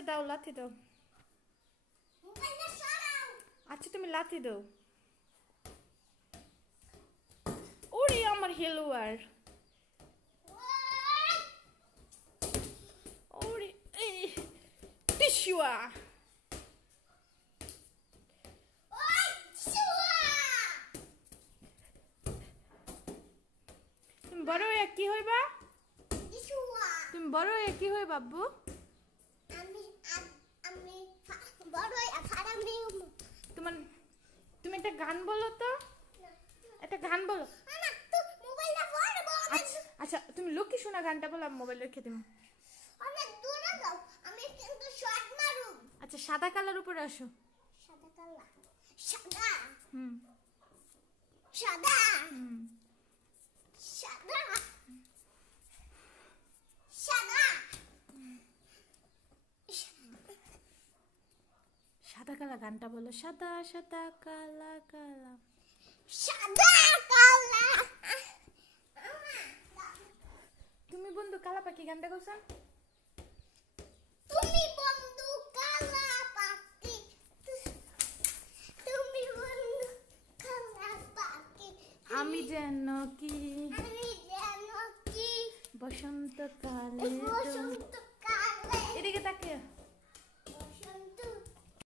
আচ্ছা দাও, লাথি দাও। আচ্ছা তুমি লাথি দাও। ওরে আমার হেলোয়ার, ওরে এই টিসুয়া। তুমি বড় হয়ে কি হইবা? তুমি বড় হয়ে কি হইবা আব্বু? তোমার তুমি একটা গান বলো তো, একটা গান বলো। আচ্ছা তুমি লক্ষ্মী সোনা গানটা বলো, আমি মোবাইল রেখে দিই। আচ্ছা সাদা কালার উপরে আসো। হুম সাদা হুম সাদা সাদা সাদা কালা গানটা বলো। সাদা সাদা কালা কালা সাদা কালা। তুমি বন্ধু কালা পাখি গানটা করছেন। তুমি বন্ধু কালা পাখি, তুমি বন্ধু কালা পাখি, আমি যেন কি আমি যেন কি বসন্তকালে বসন্তকালে। এদিকে তাকিয়ে